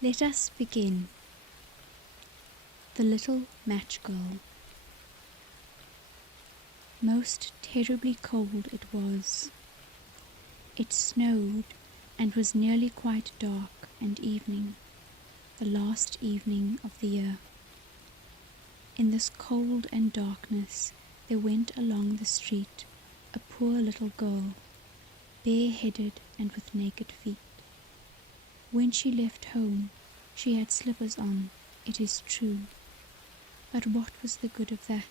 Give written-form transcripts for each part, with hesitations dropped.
Let us begin. The Little Match Girl. Most terribly cold it was. It snowed and was nearly quite dark and evening, the last evening of the year. In this cold and darkness there went along the street a poor little girl, bareheaded and with naked feet. When she left home, she had slippers on, it is true. But what was the good of that?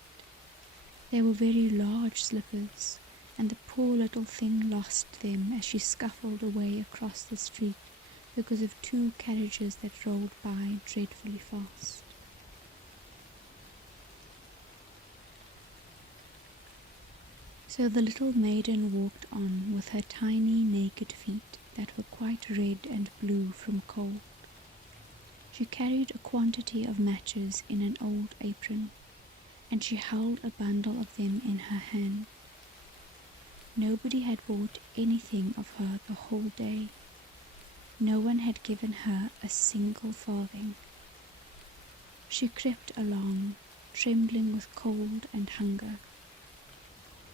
They were very large slippers, and the poor little thing lost them as she scuffled away across the street because of two carriages that rolled by dreadfully fast. So the little maiden walked on with her tiny naked feet that were quite red and blue from cold. She carried a quantity of matches in an old apron, and she held a bundle of them in her hand. Nobody had bought anything of her the whole day. No one had given her a single farthing. She crept along, trembling with cold and hunger.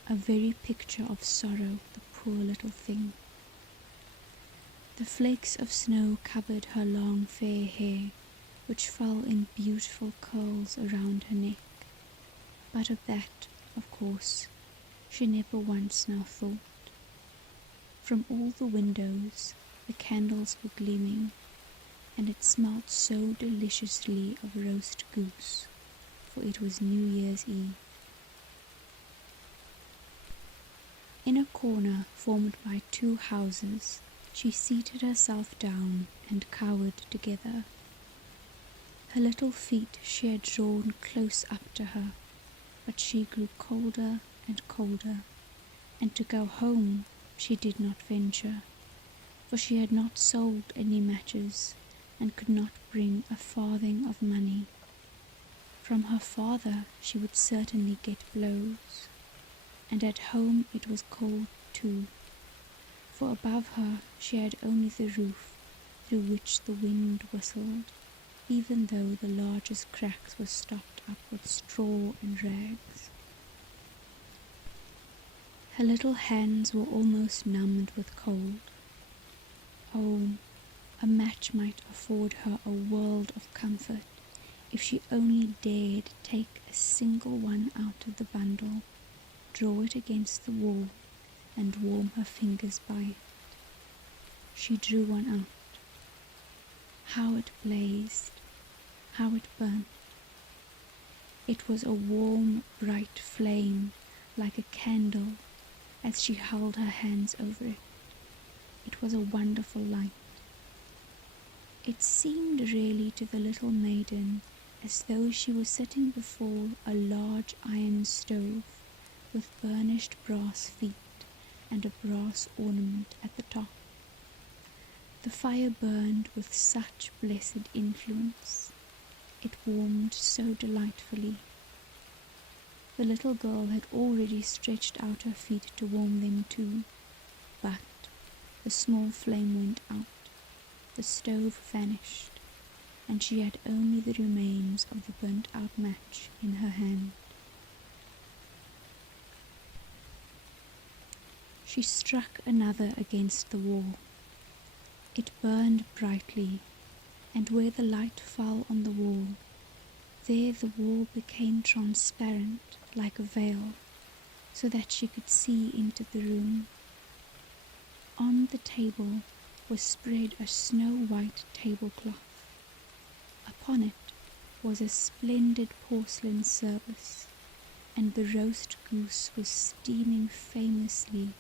A very picture of sorrow, the poor little thing. The flakes of snow covered her long fair hair, which fell in beautiful curls around her neck. But of that, of course, she never once now thought. From all the windows the candles were gleaming, and it smelt so deliciously of roast goose, for it was New Year's Eve. In a corner formed by two houses, she seated herself down and cowered together. Her little feet she had drawn close up to her, but she grew colder and colder, and to go home she did not venture, for she had not sold any matches and could not bring a farthing of money. From her father she would certainly get blows, and at home it was cold too, for above her she had only the roof through which the wind whistled, even though the largest cracks were stopped up with straw and rags. Her little hands were almost numbed with cold. Oh, a match might afford her a world of comfort if she only dared take a single one out of the bundle, draw it against the wall, and warm her fingers by it. She drew one out. How it blazed, how it burnt. It was a warm, bright flame, like a candle, as she held her hands over it. It was a wonderful light. It seemed really to the little maiden as though she was sitting before a large iron stove with burnished brass feet and a brass ornament at the top. The fire burned with such blessed influence. It warmed so delightfully. The little girl had already stretched out her feet to warm them too, but the small flame went out, the stove vanished, and she had only the remains of the burnt-out match in her hand. She struck another against the wall. It burned brightly, and where the light fell on the wall, there the wall became transparent like a veil, so that she could see into the room. On the table was spread a snow-white tablecloth. Upon it was a splendid porcelain service, and the roast goose was steaming famously,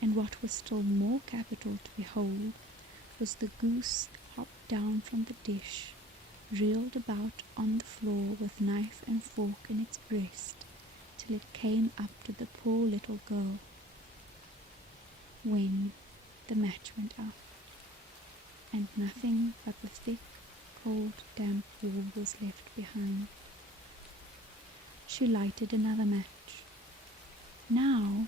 and what was still more capital to behold was the goose hopped down from the dish, reeled about on the floor with knife and fork in its breast, till it came up to the poor little girl, when the match went out, and nothing but the thick, cold, damp wall was left behind. She lighted another match. Now,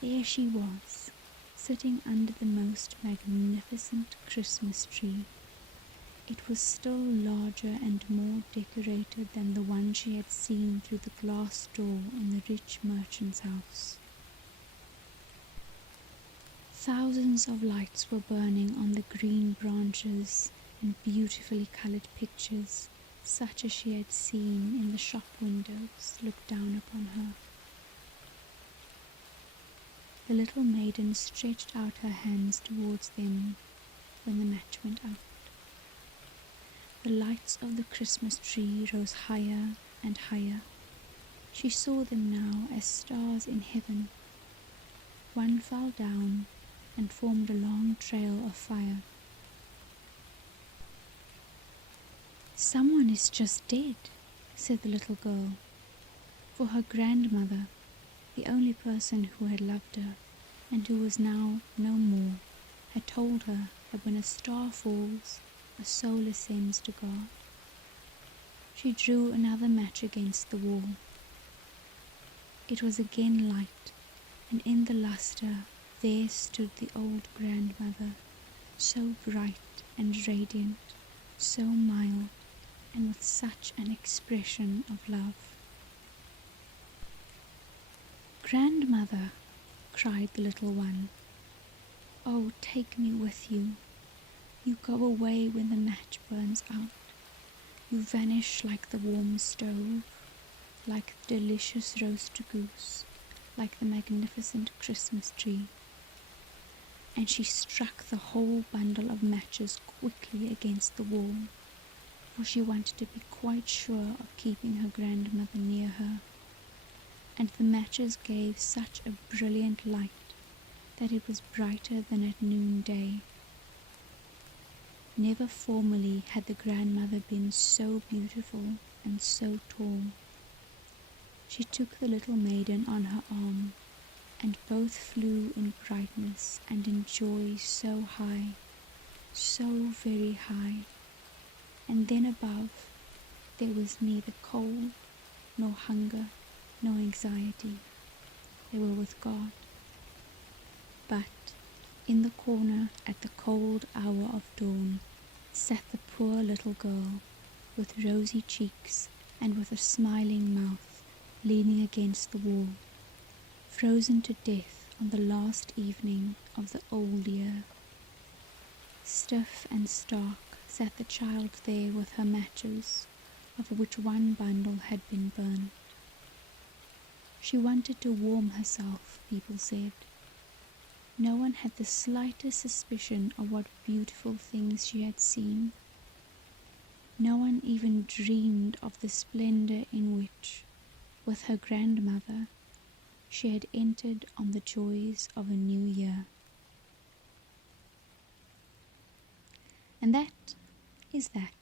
there she was, sitting under the most magnificent Christmas tree. It was still larger and more decorated than the one she had seen through the glass door in the rich merchant's house. Thousands of lights were burning on the green branches, and beautifully colored pictures, such as she had seen in the shop windows, looked down upon her. The little maiden stretched out her hands towards them when the match went out. The lights of the Christmas tree rose higher and higher. She saw them now as stars in heaven. One fell down and formed a long trail of fire. "Someone is just dead," said the little girl, for her grandmother, the only person who had loved her and who was now no more, had told her that when a star falls, a soul ascends to God. She drew another match against the wall. It was again light, and in the lustre there stood the old grandmother, so bright and radiant, so mild, and with such an expression of love. "Grandmother," cried the little one, "oh, take me with you. You go away when the match burns out. You vanish like the warm stove, like the delicious roast goose, like the magnificent Christmas tree." And she struck the whole bundle of matches quickly against the wall, for she wanted to be quite sure of keeping her grandmother near her. And the matches gave such a brilliant light that it was brighter than at noonday. Never formerly had the grandmother been so beautiful and so tall. She took the little maiden on her arm, and both flew in brightness and in joy so high, so very high. And then above there was neither cold, nor hunger, nor anxiety. They were with God. But in the corner at the cold hour of dawn sat the poor little girl, with rosy cheeks and with a smiling mouth, leaning against the wall, frozen to death on the last evening of the old year. Stiff and stark sat the child there with her matches, of which one bundle had been burnt. She wanted to warm herself, people said. No one had the slightest suspicion of what beautiful things she had seen. No one even dreamed of the splendor in which, with her grandmother, she had entered on the joys of a new year. And that is that.